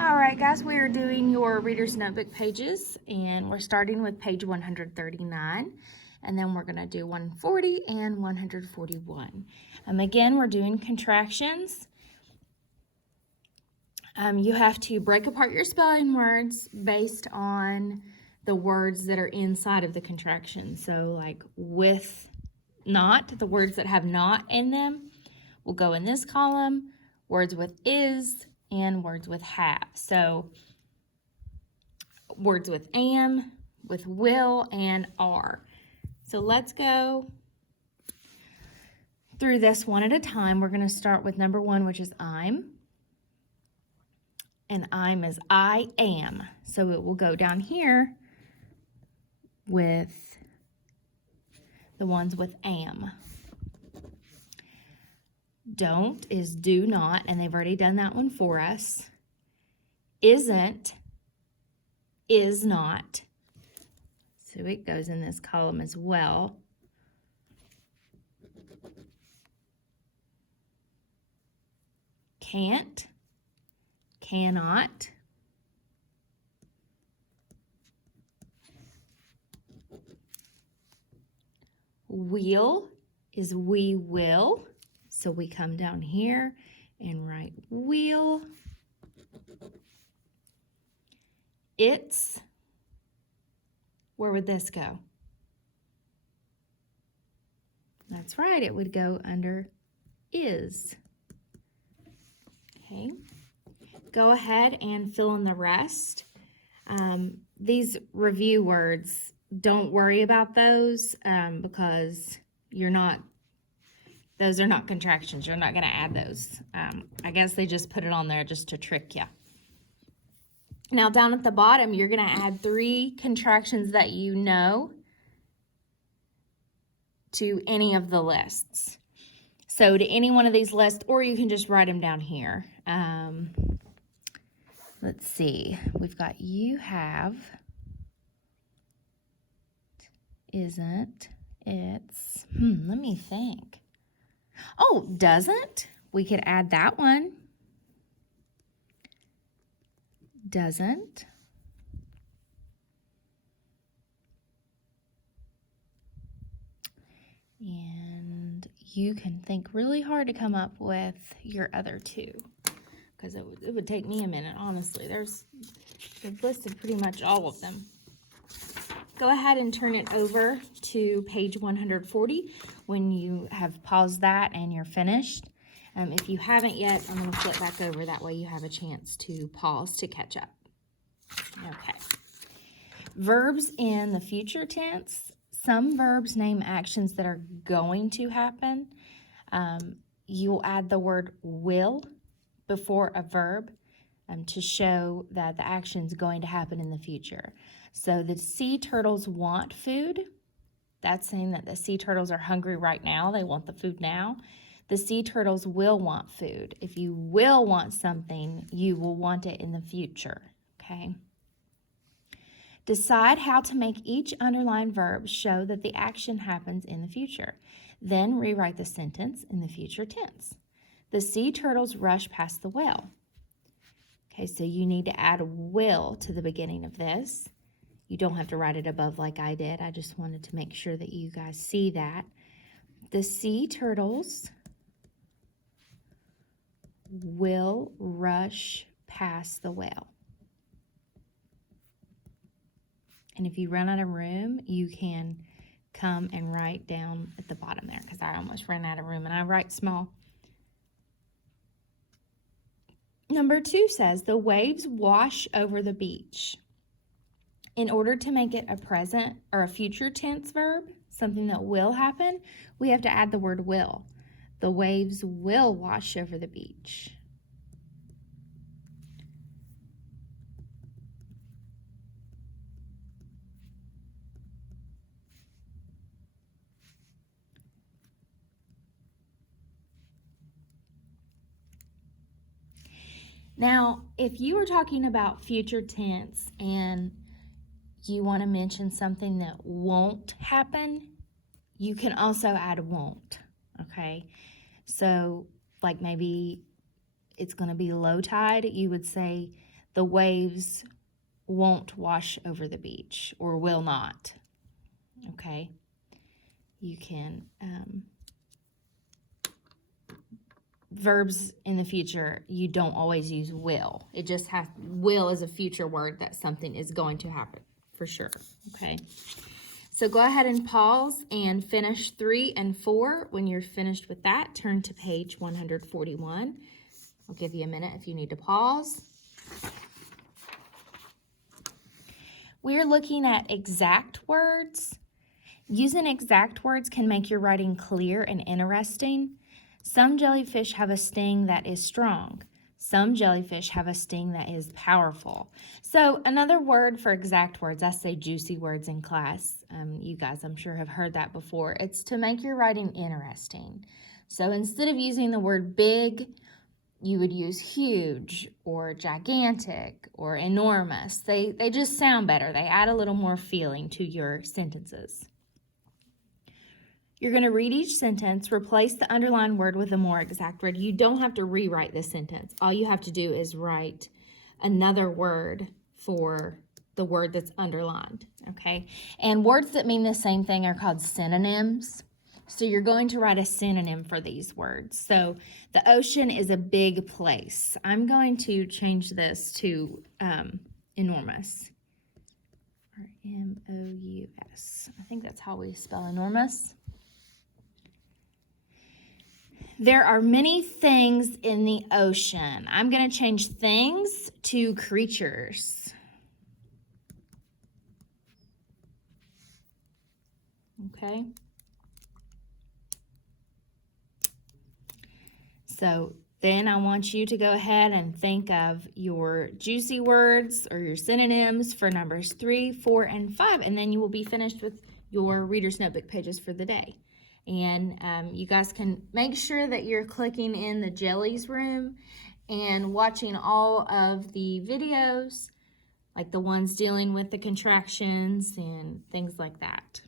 All right, guys, we are doing your Reader's Notebook pages, and we're starting with page 139, and then we're going to do 140 and 141. Again, we're doing contractions. You have to break apart your spelling words based on the words that are inside of the contraction. So, like with not, the words that have not in them will go in this column, words with is, and words with have. So words with am, with will, and are. So let's go through this one at a time. We're going to start with number one, which is I'm. And I'm is I am. So it will go down here with the ones with am. Don't is do not, and they've already done that one for us. Isn't is not. So it goes in this column as well. Can't, cannot. Will is we will. So we come down here and write will. It's, where would this go? That's right, it would go under is. Okay, go ahead and fill in the rest. These review words, don't worry about those because those are not contractions. You're not going to add those. I guess they just put it on there just to trick you. Now down at the bottom, you're going to add 3 contractions that you know to any of the lists. So to any one of these lists, or you can just write them down here. Let's see. We've got you have, isn't, it's, let me think. Oh, doesn't? We could add that one. Doesn't. And you can think really hard to come up with your other 2 because it would take me a minute, honestly. They've listed pretty much all of them. Go ahead and turn it over to page 140 when you have paused that and you're finished. If you haven't yet, I'm going to flip back over. That way you have a chance to pause to catch up. Okay. Verbs in the future tense. Some verbs name actions that are going to happen. You'll add the word will before a verb to show that the action is going to happen in the future. So the sea turtles want food. That's saying that the sea turtles are hungry right now. They want the food now. The sea turtles will want food. If you will want something, you will want it in the future, okay? Decide how to make each underlined verb show that the action happens in the future. Then rewrite the sentence in the future tense. The sea turtles rush past the well. Okay, so you need to add a will to the beginning of this. You don't have to write it above like I did. I just wanted to make sure that you guys see that. The sea turtles will rush past the well. And if you run out of room, you can come and write down at the bottom there because I almost ran out of room and I write small. Number 2 says, the waves wash over the beach. In order to make it a present or a future tense verb, something that will happen, we have to add the word will. The waves will wash over the beach. Now, if you were talking about future tense and you want to mention something that won't happen, you can also add won't, okay? So, like maybe it's going to be low tide, you would say the waves won't wash over the beach, or will not. Okay? You can, verbs in the future, you don't always use will. It just has, will is a future word that something is going to happen, for sure. Okay? So go ahead and pause and finish 3 and 4. When you're finished with that, turn to page 141. I'll give you a minute if you need to pause. We're looking at exact words. Using exact words can make your writing clear and interesting. Some jellyfish have a sting that is strong. Some jellyfish have a sting that is powerful. So another word for exact words, I say juicy words in class. You guys, I'm sure, have heard that before. It's to make your writing interesting. So instead of using the word big, you would use huge or gigantic or enormous. They just sound better. They add a little more feeling to your sentences. You're going to read each sentence, replace the underlined word with a more exact word. You don't have to rewrite the sentence. All you have to do is write another word for the word that's underlined, okay? And words that mean the same thing are called synonyms. So you're going to write a synonym for these words. So the ocean is a big place. I'm going to change this to enormous. Or M-O-U-S. I think that's how we spell enormous. There are many things in the ocean. I'm going to change things to creatures. Okay. So then I want you to go ahead and think of your juicy words or your synonyms for numbers 3, 4, and 5, and then you will be finished with your Reader's Notebook pages for the day. And you guys can make sure that you're clicking in the Jellies room and watching all of the videos, like the ones dealing with the contractions and things like that.